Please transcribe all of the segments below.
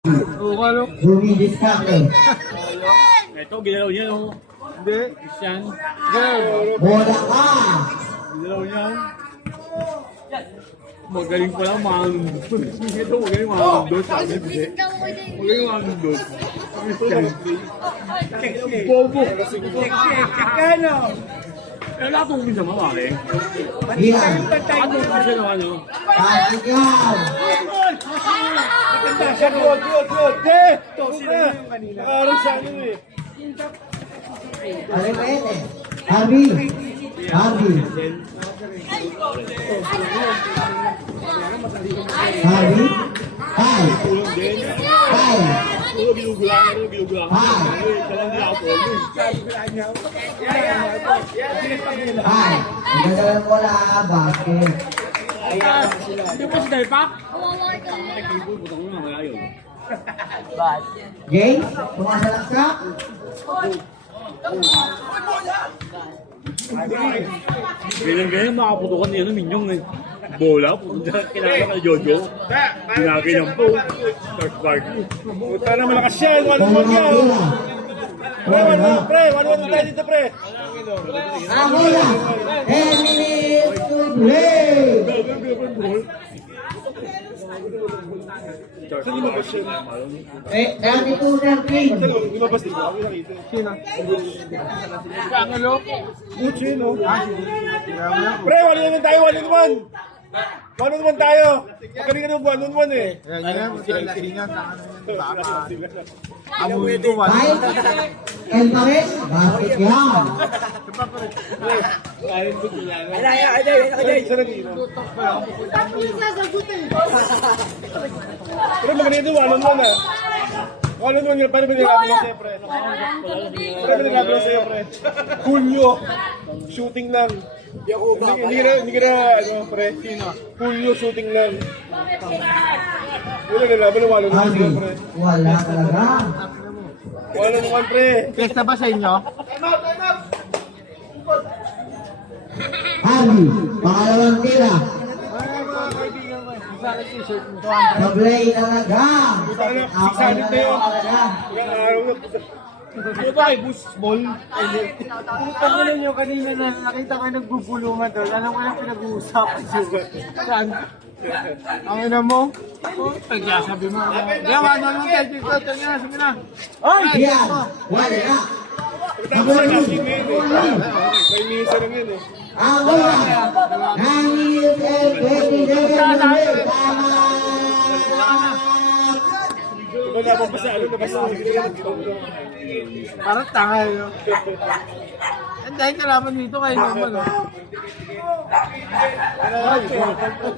Dumidiskarte. Ito, ginalaw niya, no? Hindi. Christian. Bola ka. Ginalaw niya. Magaling pala, mga nundot. Ito, magaling mga nundot. Sabi, hindi. Magaling mga nundot. Christian. Bobo. Kano? Wala akong minsan mamari. Yan. Ano ka siya naman, no? Pasok yan. Alipete. Harvey. Harvey. Harvey. Hi. Tulong din. Hi. Puro binugulang. Hi. Ang ganda ng bola. Basket. Hindi po si Delpak? Butang mo na, kaya yun. James. Sumasalak ka. Ganyan, makaputukan niya ng minyong na bola. Kinaka kay Jojo. Ginagay ng po. Start party. Puta na malakas yan. Pre, wala tayo dito, pre. Ang bola. 10 minutes to play. Eh, 32-13. Lumabas dito. Ako nakita. Sino? Kangalo? Gucci, no? Pre, wala naman tayo. Wala naman tayo. Magaling ka naman eh. Five. And pa rin. Basket yan. Pero magaling ito, wala naman ah. Wala naman yun, paano ba nagagawa sa'yo, pre? Paano ba nagagawa sa'yo, pre? Julio, shooting lang. Hindi ka na, ano, pre? Julio, shooting lang. Wala na laban, wala naman Harvey. sila, pre. Wala talaga. Wala naman, pre. Pesta ba sa inyo? Harvey. Pangalawang tira. Sablay talaga. Apat 600 na yun. talaga. Ilang araw na. Ano ba, boost ball? Putang ina nyo, kanina na nakita ko nagbubulungan doon. Alam ko lang pinag-uusapan siya. Saan? Ang ina mo? Pagkasabi mo. Yan, wala naman tayo dito. Sige na. Ay! Yan. Wala na. Tapos sa lasing ngayon eh. May misa lang yun eh. Ang bola. 9 minutes and 20 seconds to play. Tama. Ito nababasa, nabasa. Parang tanga yun. And dahil kalaban dito kayo naman.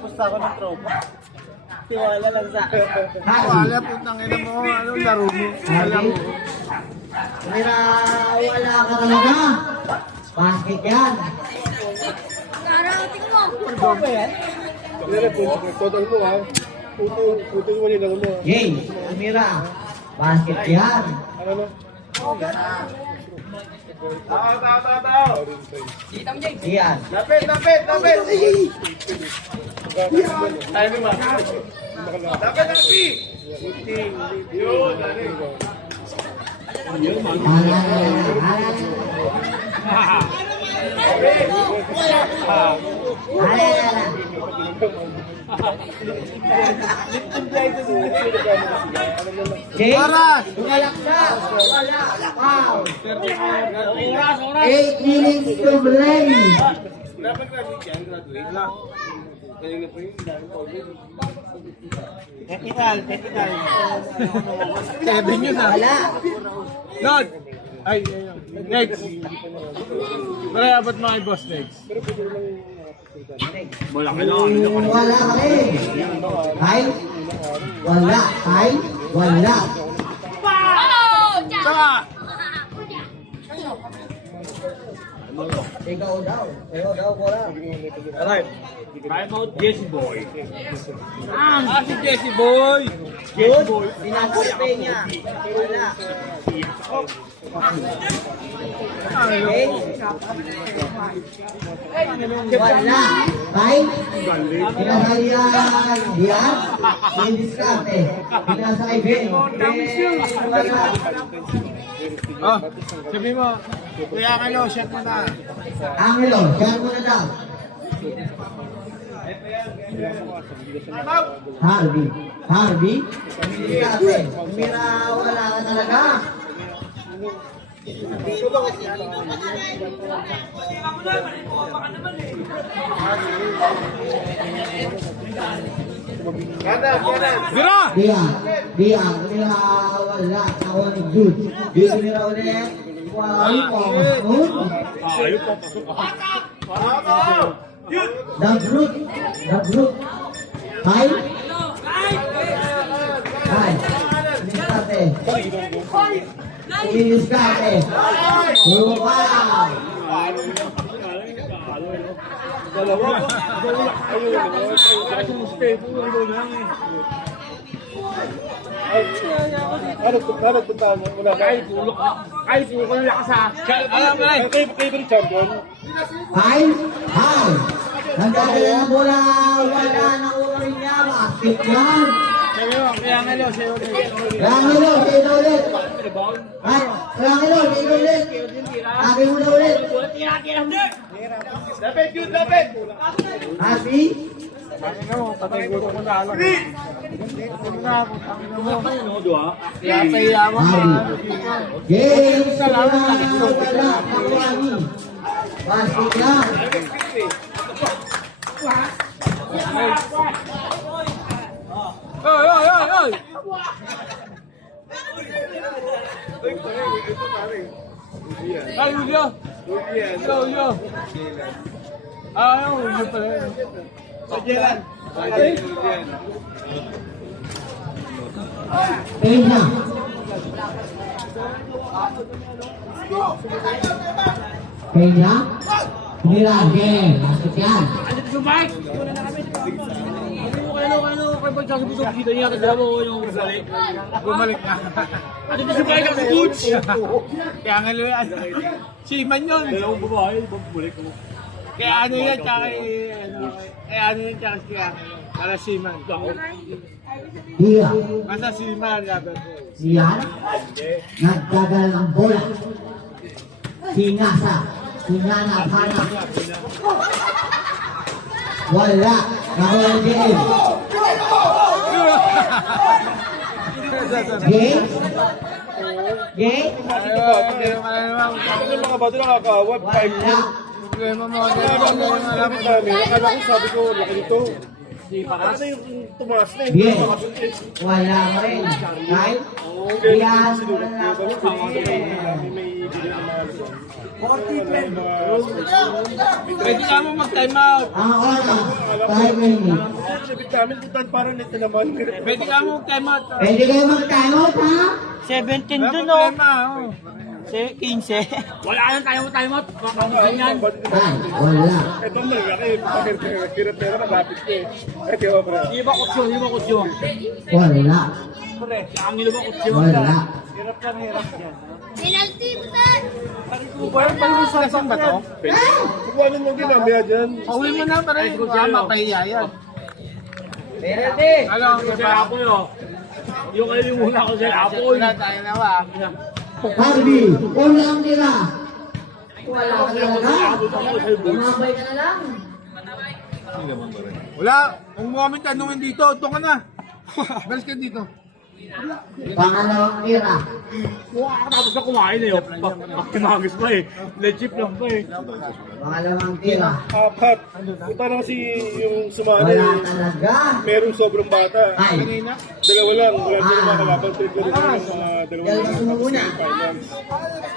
Pusta ako ng tropa. Tiwala lang sa akin. Tiwala, putang ina mo. Anong laro mo? Alam mo. Mira, wala ka talaga. Basket yan. Karating mo. Total mo ha. Puto mo nila mo. James, Amira. Basket yan. Ano no? Yan. Lapit! Tayo naman. James, tumalak siya. Wala. Wow. 8 minutes to play. Technical. Kevin yun ah. Wala. Lord! Ay, next. Pare, abot mo kay boss next. Malaki na kami. Wala ka rin. Hay? Wala. Hay? Wala. Saka! Ikaw daw. Ikaw daw, bola. Time out, Jesse Boy. Si Jesse Boy. Good. Pinagulpe niya. Wala. Okay. Wala. Right? Pinasaya diyan. Hindi pinasay Ben. Wala. Oh, sabi mo, kaya ano, shot mo na. Angelo, siya mo na daw. Harvey, Diskarte. Mira, wala ka talaga. Gira! Dia, wala. Ako ni Jude. Jude, mira ulit. Wow, pamasok. Ayaw pa, pasok ka. Dabrut. Hai. Diskarte. Wow. Dalawa. Ayaw mo stay po. Ano puntahan mo? Wala ka. Kahit pulo ko ng lakas ha. Alam mo na. Favorite champion? Hai. Nagdadala na bola. Wala na ulit niya. Basket yan. Sabi mo, kaya ano, sa'yo ulit. Langilo, sino ulit? Ay, Langilo, sino ulit? Sabi mo na ulit. Dapat! Happy? Ano, patay gusto ko na alam. Kaya Happy. Game, wala. Kawani. Basket lang. Oy! Ay, Julio! Julio! Julio pala yun. Peña. Peña. Mira, game. Basket yan. Andito si Mike! Ano kayo pagsasabi kita niya kasi mo yung balik? Bumalik na. Andito si Mike ang coach! Kaya nga yan. Siman yun. Dalawang babae, balik mo. Kaya ano yan, tsaka kaya ano yan, tsaka siya. Para siman. Dia. Basta siman, dapat. Siyan. Nagdagal ng bola. Sinasa. Sinanap-hanap. Wala. Nakuha ng game. Game? Game? Ano mga bato nakakawad? Wala. Problema mo. Akala ko sabi ko, laki nito. Kasi yung tumaas na yun. Game. Wala mo rin. Right? Yan. Wala po Pwede ka mo mag-time out. ang oras. 5 minutes. Sabi namin, puntan parang nito naman. Pwede ka mo mag-time out. Pwede kayo mag-timeout, ha? 17 dun, no? 15. Wala nang time out. Makamusin yan. Ay, wala. Ito malaki. Pira-pira malapit ko eh. Eh, di ba, bro? Hindi ba kutsyo? Wala. Ang ilo ba kutsyo? Wala. Penalty, butan! Parang palisasan ba to? Kukuhanin mo ginamaya dyan. Pauwi mo na, parang mapahiya yan. Penalty! Alam ko sa Apo yun. Yung kayo yung muna ko sa Apo. Wala tayo na ba? Harvey, una ang nila. Wala ka talaga. Umabay ka na lang. Wala. Kung mukhang tanungin dito, ito ka na. Balis ka dito. Pangalawang tira. Mukha ka tapos na kumain eh. Kinagis pa eh. Legit lang pa eh. Pangalawang tira. Apat. Punta lang kasi yung sumali. Wala talaga. Merong sobrang bata. Ay, Dalawa lang. Wala sila makalaban. Trip ko rin yung dalawang dalawa sumuna. finals.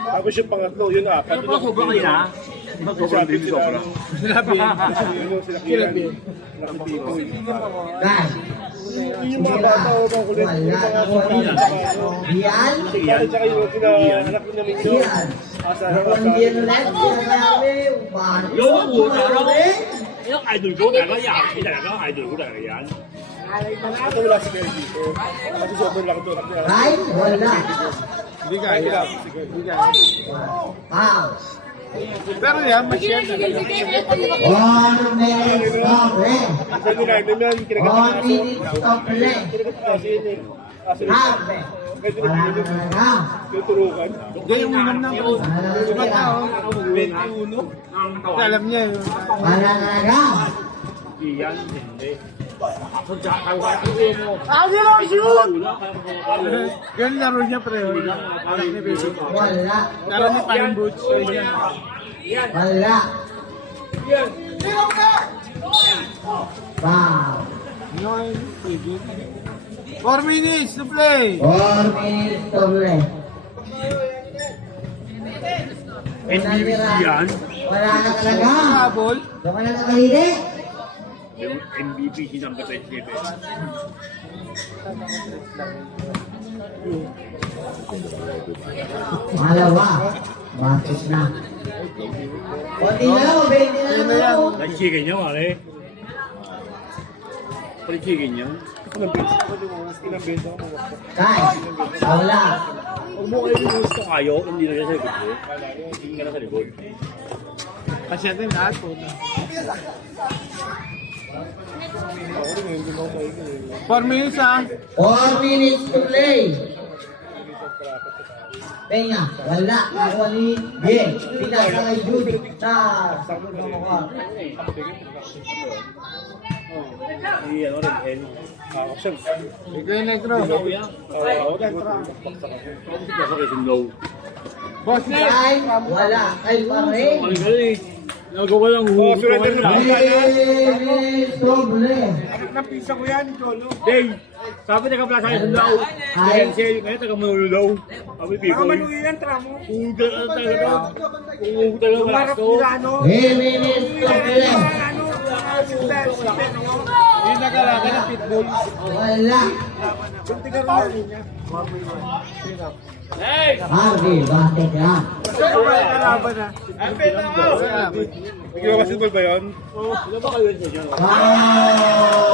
Tapos yung pangatlo, yun apat. Ano pa sobrang kanina? Sobrang din sobra. Sinabi. Yun yung sila Kiran. Nakatito. Guys, Yung mga bata o mga kulit. Wala. Nakuha ni Dian. Bakit tsaka yung anak ko namin yun? Dian. Nakuha ni Dian ulit. Sinasabi. Yung idol ko talaga yan. Talaga idol ko talaga yan. Ito wala si Gary dito. Kasi sobrang laki ito. Right? Wala. Hindi kaya. Hindi kaya. Wow. Pero yan, ma-share na kayo. 1 minute stop leg. Pwede na, ito na, 1 minute stop leg. kasi yun eh. Kasi Half leg. Wala na talaga. tuturukan. Diyan yung minum na po. Wala na. 21. Alam niya yun. Wala na talaga. Iyan, hindi. Ganun laro niya pareho. Anak ni Baby. Wala. Laro ni Paring Boots. Wala. Wow. 4 minutes to play. 4 minutes stop leg. MVP yan. Wala na talaga. Habol. Doon ka na nakalili. Yung MVP si number 27. Malawa. Batis na. Konti na lang. 20 na lang ako. Nag-chicken niya, pare. Pare chicken niya. Kay. Wala. Huwag mo kayo yung gusto kayo, hindi na siya sa likod ko. Hindi ka na sa likod. Kasi natin lahat po. 4 minutes ah. 4 minutes to play. Peña, wala. Nakuha ni Bien. Pinasa kay Jude. Sakot na mukha. Hindi, ano rin, N. Ikaw yung negro. Kasi kasi low. Boss Nick. Kay, wala. Kay pa rin. Ang galing. Nagawa lang huwag ko kayo lang. 3 minutes to play. Napisa ko yan, Cholo. Day, sabi nagka-plasa kayo sa low. Ay. Kasi ngayon taga-manulo low. Sabi people. yan, tramo. Huwag ka talaga. Huwag talaga malakas to. 3 minutes to play. Yung nagalaga ng pitbull. Wala. Harvey, bakit ka? Kalaban na. Nag-basketball ba yun? Ano ba kayo sa dyan? Wow.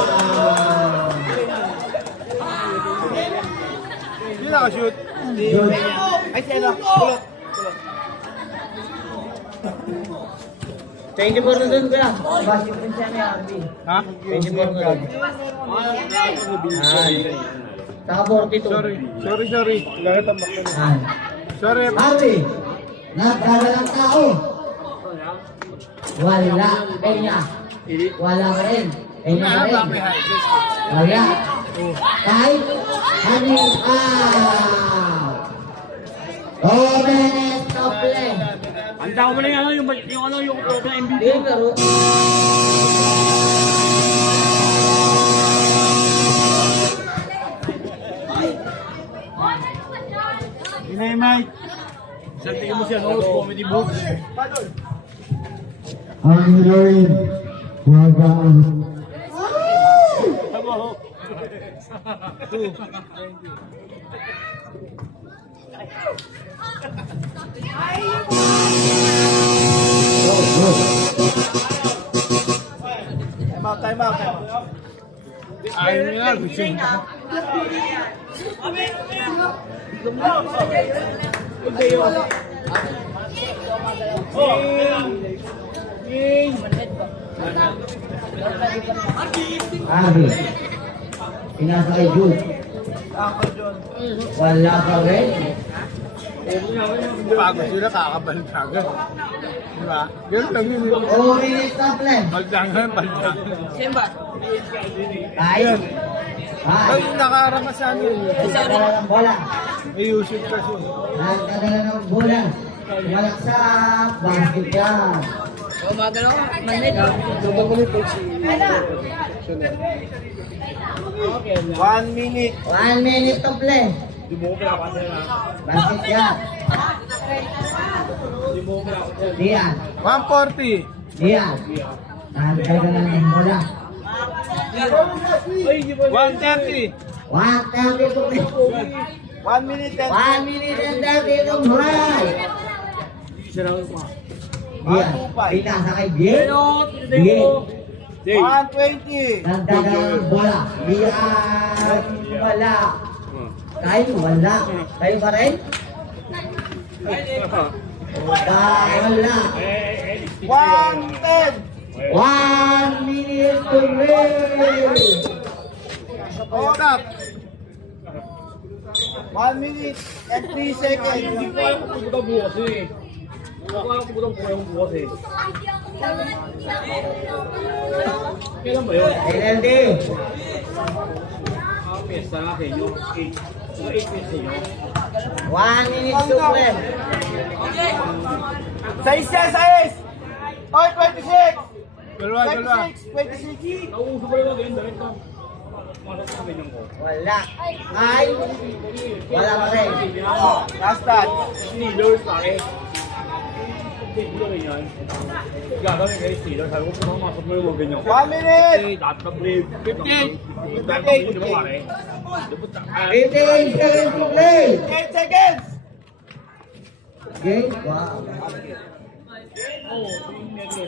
Hindi nakashoot. Jude. Ay, sila. Kulot. 24 na dun kuya. Basketball siya ni Harvey. Ha? 24 na dun. Ay. Saka 42. Sorry. Lahat ang bakla. Ay. Sorry. Harvey, nagdadalang tao. Wala. Peña. Wala ka rin. Peña ka rin. Wala. Kahit hanging out. 2 minutes to play. Ang tao mo na yung yung MVP. Hindi laro. Inay Mike. Sa tingin mo siya, no? Comedy books. Ang heroin. Wagaan. Time out. Ayaw nyo nga, gusto nyo. Harvey. Pinasa kay Jude. Wala ka rin. Pagod sila, kakabalik agad. Diba? Ganun lang yun. 2 minutes to play. Baldangan. Ay. Ay, Ay. nakarangas sa ano. Nagdadala ng bola. May usip kasi. Nagdadala ng bola. Malaksak. Basket yan. One minute. 1 minute to play. Basket yan. Diyan. 140. Diyan. Nagdadala ng bola. 1:30. 1:30 to play. 1 minute and 1 minute and 30 to play. Yan. Pina sa kay Bien. Bien. 1:20. Nagdagang bola. Bien. Wala. Kayo wala. Kayo pa rin? Wala. 1:10. 1 minute to play. Stop. 1 minute and 3 seconds. Hindi ko alam kung pupunta bukas eh. Hindi ko alam kung pupunta bukas eh. Kailan ba yun? NLD. Pesta nga sa inyo. 8. Mga 8 pesta nyo. 1 minute to play. 6. Oy, 26. 26. Nauuso pa rin ako ganyan. Dahil ito. Masok sa ganyan ko. Wala. Ay. Wala pa rin. Last touch. Steelers pare. Steelers rin yan. Gagawin kayo Steelers. Sabi ko pumasok mo yung ganyan. 1 minute. Dapat ka brave. 15. Dapat ka brave. Di ba pare? 15 seconds to play. 8 seconds. Okay. Wow.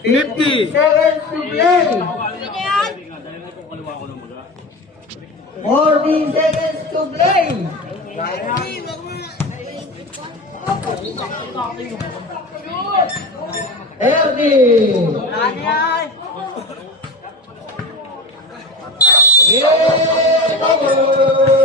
50. Seconds to play. 40 seconds to play. 30. Game over.